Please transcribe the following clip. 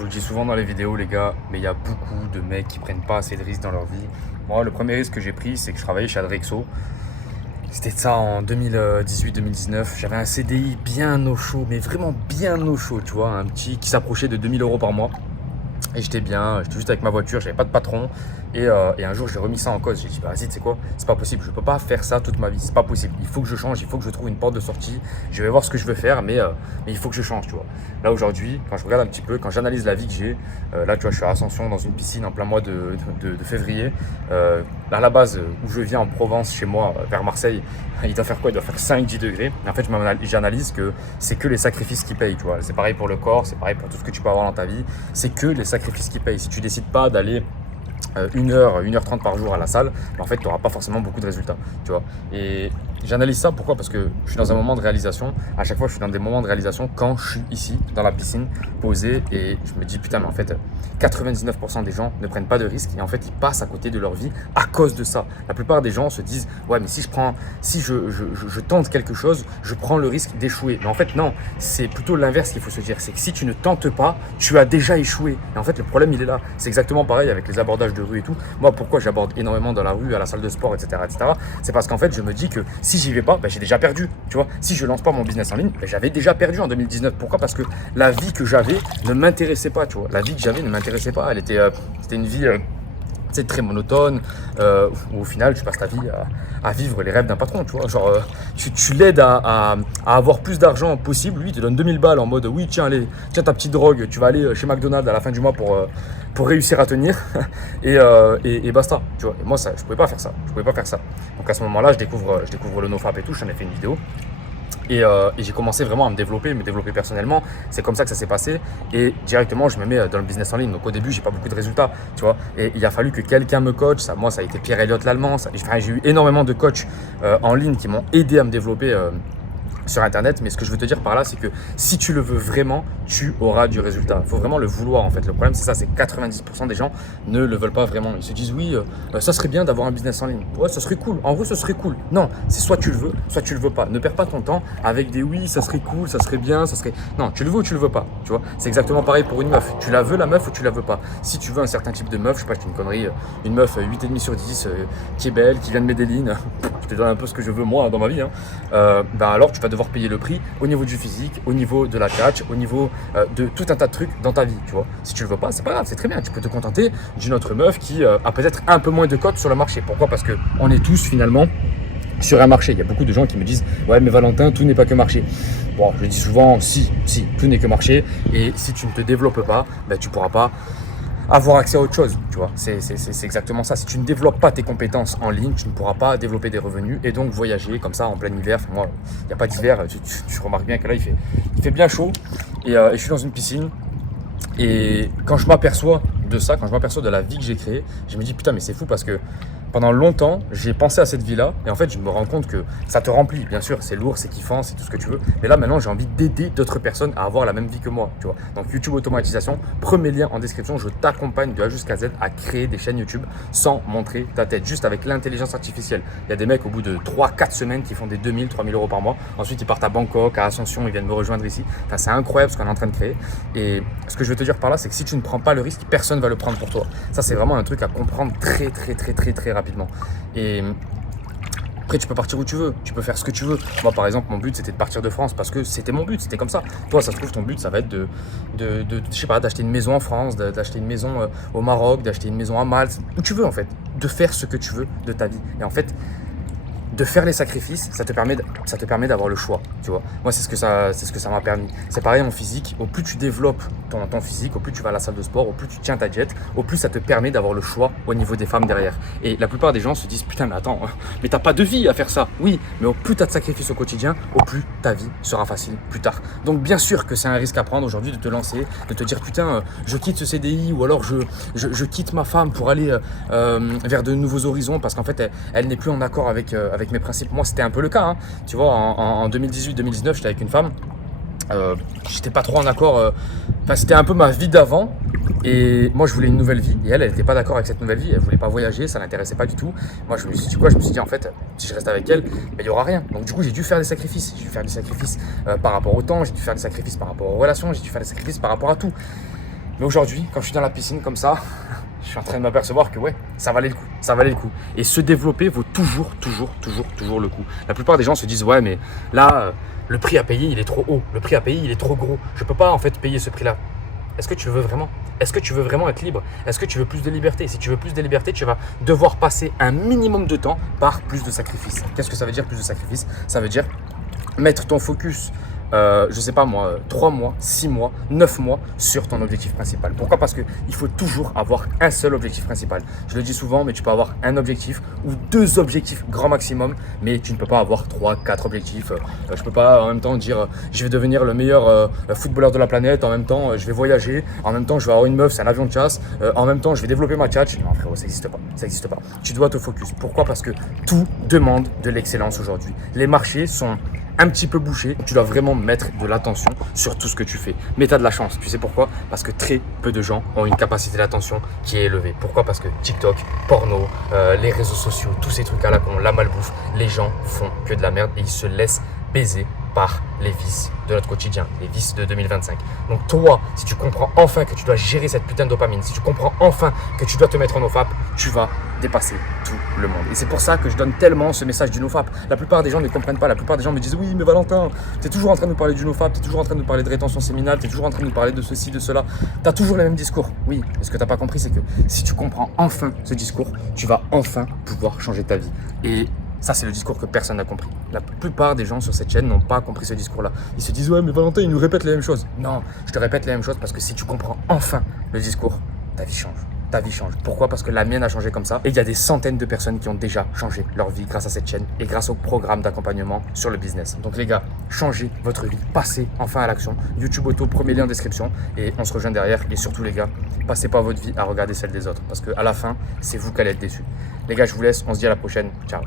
vous le dis souvent dans les vidéos, les gars, mais il y a beaucoup de mecs qui prennent pas assez de risques dans leur vie. Moi, le premier risque que j'ai pris, c'est que je travaillais chez Adrexo. C'était ça en 2018-2019. J'avais un CDI bien au chaud, mais vraiment bien au chaud, tu vois, un petit qui s'approchait de 2 000 € par mois. Et j'étais bien, j'étais juste avec ma voiture, j'avais pas de patron. Et un jour, j'ai remis ça en cause. J'ai dit, vas-y, tu sais quoi, c'est pas possible, je peux pas faire ça toute ma vie, c'est pas possible. Il faut que je change, il faut que je trouve une porte de sortie. Je vais voir ce que je veux faire, mais il faut que je change, tu vois. Là, aujourd'hui, quand je regarde un petit peu, quand j'analyse la vie que j'ai, là, tu vois, je suis à Ascension dans une piscine en plein mois de février. À la base, où je viens en Provence, chez moi, vers Marseille, il doit faire quoi? Il doit faire 5-10 degrés. Et en fait, j'analyse que c'est que les sacrifices qui payent, tu vois. C'est pareil pour le corps, c'est pareil pour tout ce que tu peux avoir dans ta vie. C'est que les sacrifices qui payent. Si tu décides pas d'aller 1h30 par jour à la salle, en fait, tu n'auras pas forcément beaucoup de résultats, tu vois. Et j'analyse ça, pourquoi? Parce que je suis dans un moment de réalisation. À chaque fois, je suis dans des moments de réalisation quand je suis ici, dans la piscine, posé, et je me dis, putain, mais en fait, 99% des gens ne prennent pas de risques et en fait, ils passent à côté de leur vie à cause de ça. La plupart des gens se disent, ouais, mais si je tente quelque chose, je prends le risque d'échouer. Mais en fait, non, c'est plutôt l'inverse qu'il faut se dire. C'est que si tu ne tentes pas, tu as déjà échoué. Et en fait, le problème, il est là. C'est exactement pareil avec les abordages de rue et tout. Moi, pourquoi j'aborde énormément dans la rue, à la salle de sport, etc., etc., c'est parce qu'en fait, je me dis que si j'y vais pas, ben, j'ai déjà perdu. Tu vois, si je lance pas mon business en ligne, ben, j'avais déjà perdu en 2019. Pourquoi? Parce que la vie que j'avais ne m'intéressait pas. Tu vois, la vie que j'avais ne m'intéressait pas. C'était une vie c'est très monotone, où au final tu passes ta vie à vivre les rêves d'un patron, tu vois, genre tu l'aides à avoir plus d'argent possible, lui il te donne 2 000 balles en mode oui tiens allez, tiens ta petite drogue, tu vas aller chez McDonald's à la fin du mois pour réussir à tenir et basta, tu vois, et moi ça, je pouvais pas faire ça, donc à ce moment-là je découvre le NoFap et tout, j'en ai fait une vidéo. Et j'ai commencé vraiment à me développer personnellement. C'est comme ça que ça s'est passé. Et directement, je me mets dans le business en ligne. Donc au début, j'ai pas beaucoup de résultats, tu vois. Et il a fallu que quelqu'un me coach. Moi, ça a été Pierre Elliott l'Allemand. J'ai eu énormément de coachs en ligne qui m'ont aidé à me développer sur Internet. Mais ce que je veux te dire par là, c'est que si tu le veux vraiment, tu auras du résultat. Il faut vraiment le vouloir en fait. Le problème, c'est ça, c'est que 90% des gens ne le veulent pas vraiment. Ils se disent oui, ça serait bien d'avoir un business en ligne. Ouais, ça serait cool. En vrai, ça serait cool. Non, c'est soit tu le veux, soit tu le veux pas. Ne perds pas ton temps avec des oui, ça serait cool, ça serait bien, ça serait… Non, tu le veux ou tu le veux pas. Tu vois, c'est exactement pareil pour une meuf. Tu la veux la meuf ou tu la veux pas. Si tu veux un certain type de meuf, je sais pas, je dis une connerie, une meuf 8,5 sur 10, qui est belle, qui vient de Medellin, je te donne un peu ce que je veux moi dans ma vie, hein. Ben alors tu vas devoir payer le prix au niveau du physique, au niveau de la catch, au niveau de tout un tas de trucs dans ta vie, tu vois. Si tu le veux pas, c'est pas grave, c'est très bien. Tu peux te contenter d'une autre meuf qui a peut-être un peu moins de cotes sur le marché. Pourquoi? Parce que on est tous finalement sur un marché. Il y a beaucoup de gens qui me disent ouais mais Valentin, tout n'est pas que marché. Bon, je dis souvent si, tout n'est que marché. Et si tu ne te développes pas, ben, tu pourras pas avoir accès à autre chose, tu vois, c'est exactement ça. Si tu ne développes pas tes compétences en ligne, tu ne pourras pas développer des revenus et donc voyager comme ça en plein hiver. Enfin, moi, il n'y a pas d'hiver, tu remarques bien que là, il fait bien chaud et je suis dans une piscine. Et quand je m'aperçois de ça, quand je m'aperçois de la vie que j'ai créée, je me dis putain, mais c'est fou parce que pendant longtemps, j'ai pensé à cette vie-là et en fait, je me rends compte que ça te remplit. Bien sûr, c'est lourd, c'est kiffant, c'est tout ce que tu veux. Mais là, maintenant, j'ai envie d'aider d'autres personnes à avoir la même vie que moi, tu vois. Donc, YouTube automatisation, premier lien en description. Je t'accompagne de A jusqu'à Z à créer des chaînes YouTube sans montrer ta tête, juste avec l'intelligence artificielle. Il y a des mecs au bout de 3-4 semaines qui font des 2 000-3 000 € par mois. Ensuite, ils partent à Bangkok, à Ascension, ils viennent me rejoindre ici. Enfin, c'est incroyable ce qu'on est en train de créer. Et ce que je veux te dire par là, c'est que si tu ne prends pas le risque, personne ne va le prendre pour toi. Ça, c'est vraiment un truc à comprendre très rapidement. Et après, tu peux partir où tu veux, tu peux faire ce que tu veux. Moi, par exemple, mon but, c'était de partir de France parce que c'était mon but, c'était comme ça. Toi, ça se trouve, ton but, ça va être je sais pas, d'acheter une maison en France, d'acheter une maison au Maroc, d'acheter une maison à Malte, où tu veux, en fait, de faire ce que tu veux de ta vie. Et en fait, de faire les sacrifices, ça te permet d'avoir le choix, tu vois. Moi, c'est ce que ça m'a permis. C'est pareil en physique, au plus tu développes ton physique, au plus tu vas à la salle de sport, au plus tu tiens ta diète, au plus ça te permet d'avoir le choix au niveau des femmes derrière. Et la plupart des gens se disent putain mais attends, mais t'as pas de vie à faire ça. Oui, mais au plus tu as de sacrifices au quotidien, au plus ta vie sera facile plus tard. Donc bien sûr que c'est un risque à prendre aujourd'hui de te lancer, de te dire putain je quitte ce CDI ou alors je quitte ma femme pour aller vers de nouveaux horizons parce qu'en fait elle n'est plus en accord avec mes principes. Moi, c'était un peu le cas, hein. Tu vois, en 2018-2019, j'étais avec une femme. J'étais pas trop en accord. Enfin, c'était un peu ma vie d'avant. Et moi, je voulais une nouvelle vie. Et elle n'était pas d'accord avec cette nouvelle vie. Elle voulait pas voyager, ça l'intéressait pas du tout. Moi, je me suis dit quoi? Je me suis dit, en fait, si je reste avec elle, il y aura rien. Donc, du coup, j'ai dû faire des sacrifices. J'ai dû faire des sacrifices par rapport au temps. J'ai dû faire des sacrifices par rapport aux relations. J'ai dû faire des sacrifices par rapport à tout. Mais aujourd'hui, quand je suis dans la piscine comme ça, je suis en train de m'apercevoir que ouais, ça valait le coup, ça valait le coup. Et se développer vaut toujours le coup. La plupart des gens se disent ouais, mais là, le prix à payer, il est trop haut. Le prix à payer, il est trop gros. Je peux pas en fait payer ce prix-là. Est-ce que tu le veux vraiment? Est-ce que tu veux vraiment être libre? Est-ce que tu veux plus de liberté? Si tu veux plus de liberté, tu vas devoir passer un minimum de temps par plus de sacrifices. Qu'est-ce que ça veut dire plus de sacrifices? Ça veut dire mettre ton focus, je sais pas moi, 3 mois, 6 mois, 9 mois sur ton objectif principal. Pourquoi? Parce qu'il faut toujours avoir un seul objectif principal. Je le dis souvent, mais tu peux avoir un objectif ou 2 objectifs grand maximum, mais tu ne peux pas avoir 3, 4 objectifs. Je peux pas en même temps dire je vais devenir le meilleur footballeur de la planète, en même temps je vais voyager, en même temps je vais avoir une meuf, c'est un avion de chasse, en même temps je vais développer ma tchatch. Non frérot, ça n'existe pas, ça n'existe pas. Tu dois te focus. Pourquoi? Parce que tout demande de l'excellence aujourd'hui. Les marchés sont un petit peu bouché, tu dois vraiment mettre de l'attention sur tout ce que tu fais. Mais tu as de la chance, tu sais pourquoi? Parce que très peu de gens ont une capacité d'attention qui est élevée. Pourquoi? Parce que TikTok, porno, les réseaux sociaux, tous ces trucs-là qu'on la malbouffe, les gens font que de la merde et ils se laissent baiser par les vices de notre quotidien, les vices de 2025. Donc toi, si tu comprends enfin que tu dois gérer cette putain de dopamine, si tu comprends enfin que tu dois te mettre en nofap, tu vas dépasser tout le monde. Et c'est pour ça que je donne tellement ce message du nofap. La plupart des gens ne comprennent pas. La plupart des gens me disent oui, mais Valentin, tu es toujours en train de nous parler du nofap, tu es toujours en train de nous parler de rétention séminale, tu es toujours en train de nous parler de ceci, de cela. Tu as toujours le même discours. Oui, mais ce que tu n'as pas compris, c'est que si tu comprends enfin ce discours, tu vas enfin pouvoir changer ta vie. Et ça, c'est le discours que personne n'a compris. La plupart des gens sur cette chaîne n'ont pas compris ce discours-là. Ils se disent ouais, mais Valentin, il nous répète les mêmes choses. Non, je te répète les mêmes choses parce que si tu comprends enfin le discours, ta vie change. Ta vie change. Pourquoi? Parce que la mienne a changé comme ça. Et il y a des centaines de personnes qui ont déjà changé leur vie grâce à cette chaîne et grâce au programme d'accompagnement sur le business. Donc les gars, changez votre vie. Passez enfin à l'action. YouTube Auto, premier lien en description. Et on se rejoint derrière. Et surtout les gars, passez pas votre vie à regarder celle des autres. Parce qu'à la fin, c'est vous qui allez être déçus. Les gars, je vous laisse. On se dit à la prochaine. Ciao.